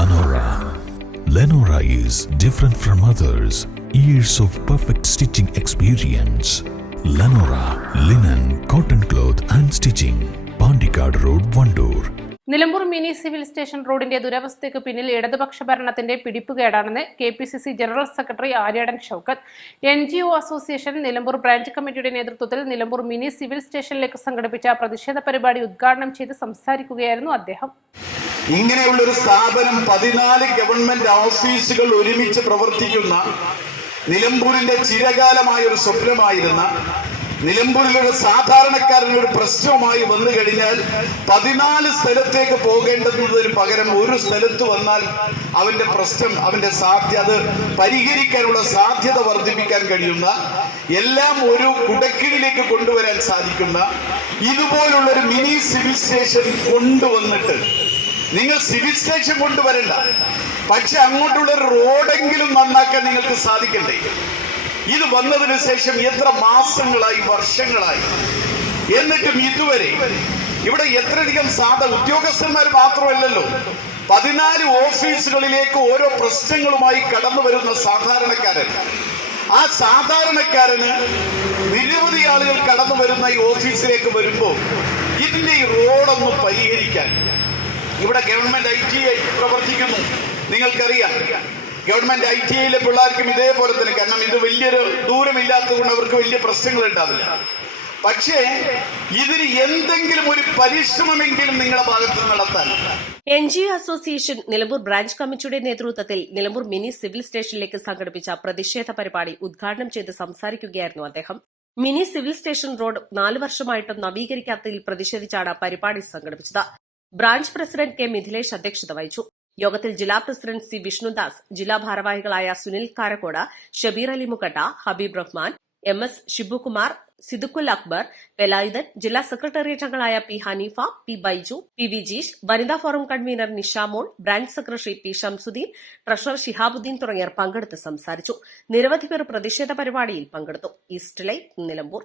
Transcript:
Lenora. Lenora is different from others. Years of perfect stitching experience. Lenora linen, cotton cloth and stitching. Pandikad Road, Vandoor. Nilambur mini civil station റോഡിന്റെ ദുരവസ്ഥയ്ക്ക് പിന്നിൽ ഇടതുപക്ഷ ഭരണത്തിന്റെ പിടിപ്പുകേടാണെന്ന് K P C C general secretary Aryadan Shoukath N G O association Nilambur branch കമ്മിറ്റിയുടെ നേതൃത്വത്തിൽ Nilambur mini civil സ്റ്റേഷനിലേക്ക് സംഘടിപ്പിച്ച പ്രതിഷേധ പരിപാടി ഉദ്ഘാടനം ചെയ്ത് സംസാരിക്കുകയായിരുന്നു അദ്ദേഹം ഇങ്ങനെയുള്ള ഒരു സ്ഥാപനം പതിനാല് ഗവൺമെന്റ് ഓഫീസുകൾ ഒരുമിച്ച് പ്രവർത്തിക്കുന്ന നിലമ്പൂരിന്റെ ചിരകാലമായ ഒരു സ്വപ്നമായിരുന്ന നിലമ്പൂരിലൊരു സാധാരണക്കാരന് ഒരു പ്രശ്നവുമായി വന്നു കഴിഞ്ഞാൽ പതിനാല് സ്ഥലത്തേക്ക് പോകേണ്ടതിന് പകരം ഒരു സ്ഥലത്ത് വന്നാൽ അവന്റെ പ്രശ്നം അവന്റെ സാധ്യത അത് പരിഹരിക്കാനുള്ള സാധ്യത വർദ്ധിപ്പിക്കാൻ കഴിയുന്ന എല്ലാം ഒരു കുടക്കീഴിലേക്ക് കൊണ്ടുവരാൻ സാധിക്കുന്ന ഇതുപോലുള്ള ഒരു മിനി സിവിൽ സ്റ്റേഷൻ കൊണ്ടുവന്നിട്ട് നിങ്ങൾ സിവിൽ സ്റ്റേഷൻ കൊണ്ടുവരണ്ട. പക്ഷെ അങ്ങോട്ടുള്ള റോഡെങ്കിലും നന്നാക്കാൻ നിങ്ങൾക്ക് സാധിക്കണ്ടേ? ഇത് വന്നതിന് ശേഷം എത്ര മാസങ്ങളായി വർഷങ്ങളായി? എന്നിട്ടും ഇതുവരെ ഇവിടെ എത്രയധികം സാധ ഉദ്യോഗസ്ഥന്മാർ മാത്രമല്ലല്ലോ പതിനാല് ഓഫീസുകളിലേക്ക് ഓരോ പ്രശ്നങ്ങളുമായി കടന്നു വരുന്ന സാധാരണക്കാരൻ. ആ സാധാരണക്കാരന് നിരവധി ആളുകൾ കടന്നു വരുന്ന ഈ ഓഫീസിലേക്ക് വരുമ്പോൾ ഇതിന്റെ ഈ റോഡൊന്ന് പരിഹരിക്കാൻ ഇവിടെ ഗവൺമെന്റ് ഐ ടി ഐ പ്രവർത്തിക്കുന്നു. നിങ്ങൾക്കറിയാം. ഗവൺമെന്റ് ഐ ടി ഐയിലെ പിള്ളേർക്കും ഇതേപോലെ തന്നെ. കാരണം ഇത് വലിയൊരു ദൂരമില്ലാത്തത് കൊണ്ട് അവർക്ക് വലിയ പ്രശ്നങ്ങൾ ഉണ്ടാവില്ല. പക്ഷേ ഇതിന് എന്തെങ്കിലും ഒരു പരിശ്രമമെങ്കിലും നിങ്ങളുടെ ഭാഗത്ത് നടത്താൻ. N G O association Nilambur branch കമ്മിറ്റിയുടെ നേതൃത്വത്തിൽ നിലമ്പൂർ മിനി സിവിൽ സ്റ്റേഷനിലേക്ക് സംഘടിപ്പിച്ച പ്രതിഷേധ പരിപാടി ഉദ്ഘാടനം ചെയ്ത് സംസാരിക്കുകയായിരുന്നു അദ്ദേഹം. മിനി സിവിൽ സ്റ്റേഷൻ റോഡ് നാലു വർഷമായിട്ടും നവീകരിക്കാത്തതിൽ പ്രതിഷേധിച്ചാണ് പരിപാടി സംഘടിപ്പിച്ചത്. ബ്രാഞ്ച് പ്രസിഡന്റ് കെ മിഥിലേഷ് അധ്യക്ഷത വഹിച്ചു. യോഗത്തിൽ ജില്ലാ പ്രസിഡന്റ് സി വിഷ്ണുദാസ് ജില്ലാ ഭാരവാഹികളായ സുനിൽ കാരക്കോട് ഷബീർ അലി മുക്കട്ട ഹബീബ് റഹ്മാൻ എം എസ് ഷിബുകുമാർ സിദുക്കുൽ അക്ബർ വെലായുധൻ ജില്ലാ സെക്രട്ടേറിയറ്റ് അംഗങ്ങളായ P Hanifa P Baiju P Vijeesh വനിതാ forum convener Nishamol branch secretary P Shamsuddeen treasurer Shihabuddeen തുടങ്ങിയവർ പങ്കെടുത്ത് സംസാരിച്ചു. നിരവധി പേർ പ്രതിഷേധ പരിപാടിയിൽ പങ്കെടുത്തു. East light Nilambur.